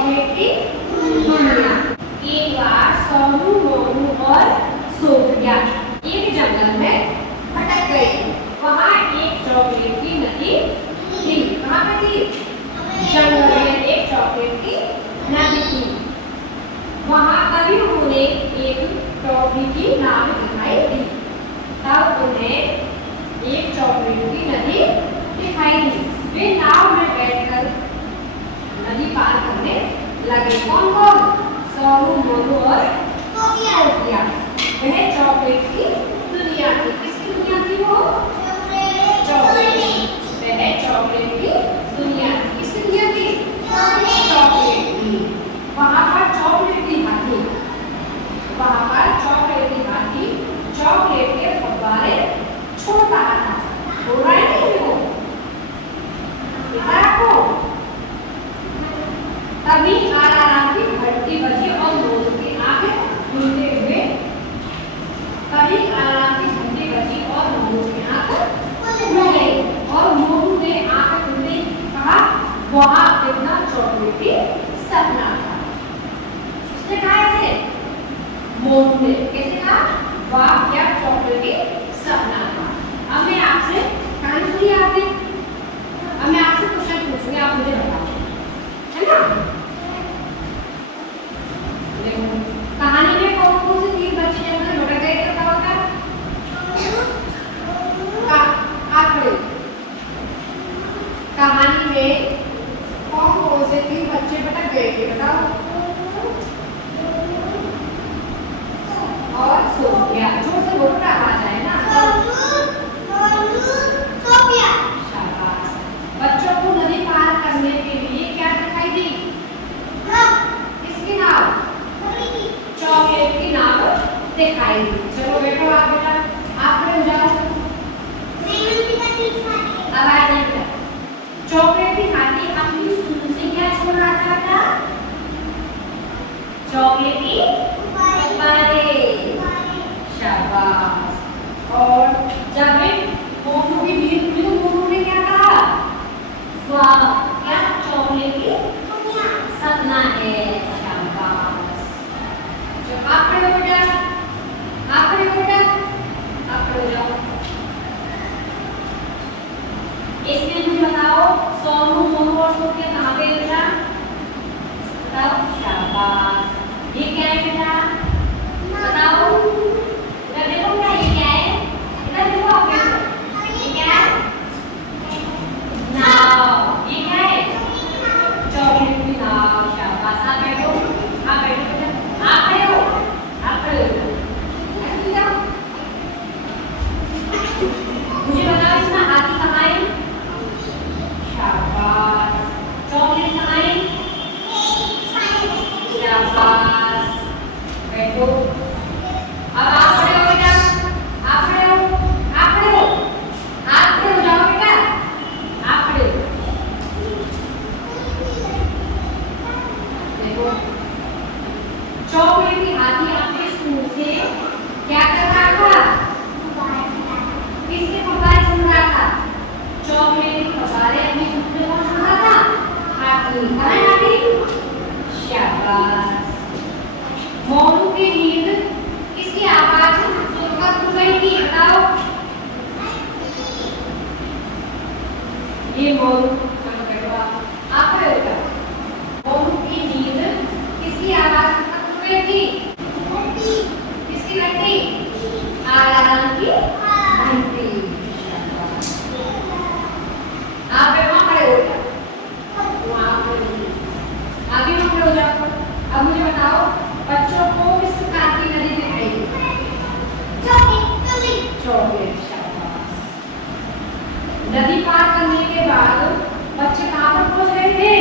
Chocolate की दुनिया। एक बार सोनू, मोनू और सोफिया एक जंगल में भटक गए। वहाँ एक चॉकलेट की नदी थी। कहाँ पे थी? जंगल में एक चॉकलेट की नदी थी। वहाँ तभी उन्हें एक टॉफी की नाव दिखाई दी। तब उन्हें एक चॉकलेट की नदी दिखाई दी। वे नाव में बैठकर नदी पार करने लगे। कौन कौन? सोनू, मोनू और सोफिया। वह चॉकलेट की दुनिया थी। किसकी दुनिया थी वो? चॉकलेट की। वह चॉकलेट की दुनिया थी। किसकी दुनिया थी? चॉकलेट की। वहाँ पर चॉकलेट की हाथी, वहाँ पर चॉकलेट की हाथी चॉकलेट के फव्वारे छोड़ रहा था। छोड़ रहा है नहीं वो? दिखा आपको? तभी आराम की घंटी बजी और मोनू की आंखें खुलते हुए, तभी आराम की घंटी बजी और मोनू की आंखें खुल गई। और मोनू ने आंखें खुलते ही कहा, वहाँ कितना चॉकलेटी सपना था। उसने कहा ऐसे, मोनू ने कैसे कहा? वाह क्या चॉकलेटी सपना था। अब मैं आपसे कहानी सुनी आपने, अब मैं आपसे क्वेश्चन पूछूंगी, आप मुझे बताओ, है ना? देखो कहानी में कौन कौन से तीन बच्चे जंगल में भटक गए थे? बताओ क्या? आखिरी कहानी में कौन कौन से तीन बच्चे भटक गए थे? बताओ। और सोफिया। जोर से बोलो ना, आवाज आए ना। सोफिया। शाबाश। बच्चों को नदी पार करने के लिए क्या दिखाई दी? किसकी नाव? चॉकलेट की नाव दिखाई दी। चलो बैठो आप, बेटा आप खड़े हो जाओ। अब आइए बेटा। चॉकलेट की हाथी अपनी सूंड से क्या छोड़ रहा था? चॉकलेट की फव्वारे। शाबाश। और जब मोनू की नींद खुली तो मोनू ने क्या कहा? वाह क्या चॉकलेट की सपना है। शाबाश। जब आप खड़े हो बेटा, आप खड़े हो बेटा, आप खड़े हो जाओ। इसमें मुझे बताओ, सोनू, मोनू और सोफिया कहाँ पे बेटा? तब शाबाश। ये क्या है बेटा? बताओ। इधर देखो बेटा, ये क्या है? इधर देखो आप बेटा, ये क्या है? नाव। ये क्या है? चॉकलेट की नाव। शाबाश। आप बैठो, आप बैठो बेटा, आप खड़े हो, आप खड़े हो। मुझे बताओ इसमें हाथी कहाँ है? शाबाश। चॉकलेट कहाँ है? शाबाश। बैठो। अब आप खड़े हो बेटा, आप खड़े हो, आप खड़े हो, आप खड़े हो जाओ बेटा, आप खड़े हो। देखो चॉकलेट की हाथी अपने सूंड से क्या कर रहा था? किसके फव्वारे छोड़ रहा था? चॉकलेट के फव्वारे अपनी सूंड से कौन छोड़ रहा था? हाथी। कहाँ है हाथी? शाबाश। मोनू की नींद किसकी आवाज सुनकर खुल गई थी? बताओ। ये मोनू, चलो बैठो आप खड़े हो जाओ। मोनू की नींद किसकी आवाज सुनकर खुल गई थी? किसकी घंटी? आलाराम की घंटी। आप बैठो, खड़े हो जाओ, आगे में खड़े हो जाओ। अब मुझे बताओ, बच्चों को किस प्रकार की नदी दिखाई दी? चॉकलेट। शाबाश। नदी पार करने के बाद बच्चे कहाँ पर पहुंच गए थे?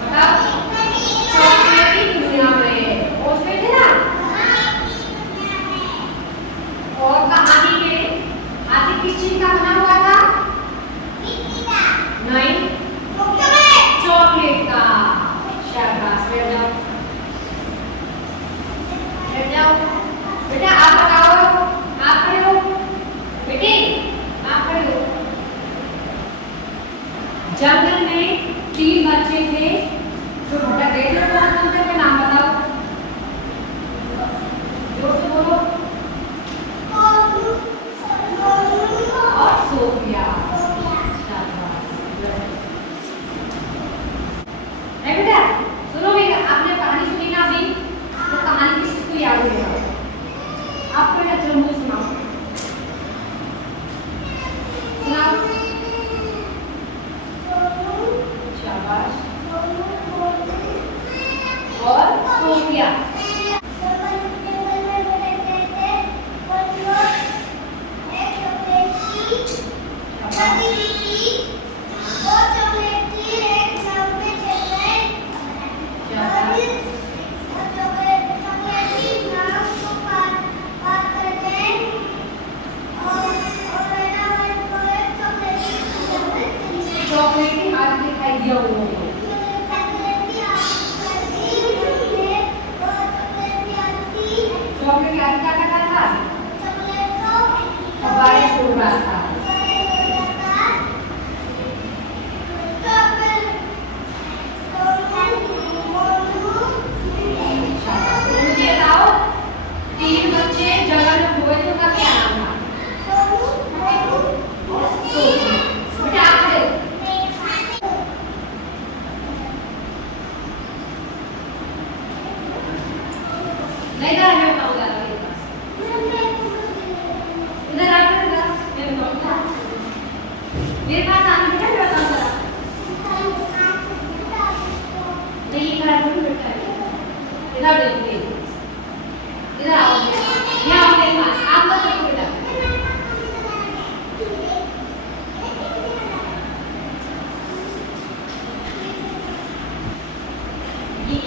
बताओ। चॉकलेट की दुनिया में पहुंच गए थे ना? और कहानी में हाथी किस चीज का बना हुआ था? नहीं, चॉकलेट का। शाबाश। बैठ जाओ, बैठ जाओ बेटा। आप बताओ, आप खड़े हो बेटे, आप खड़े हो। जंगल में तीन बच्चे थे, जो भटक गए थे कौन कौन थे, नाम बताओ, जोर से बोलो। और सोफिया। है बेटा, सुनो बेटा, आपने कहानी सुनी ना अभी, तो कहानी किस किसको याद होगा? आप बेटा चलो मुझे सुनाओ, सुनाओ। शाबाश। और सोफिया। चॉकलेट की हाथ दिखाई दिया उन लोगों को। चॉकलेट की हाथ क्या कर रहा था? फव्वारे छोड़ रहा था। मुझे बताओ, तीन बच्चे जगह में हुए थे, उनका क्या नाम था? सोफिया। बेटा आप देखो, नहीं ना मैं बताऊंगा मेरे पास, इधर आ बेटा, मैं बताऊंगा मेरे पास आने बेटा, मैं बताऊंगा। नहीं ये खराब नहीं बेटा, इधर देखिए, इधर आओ, यहाँ आओ मेरे पास, आप बताओ बेटा। ये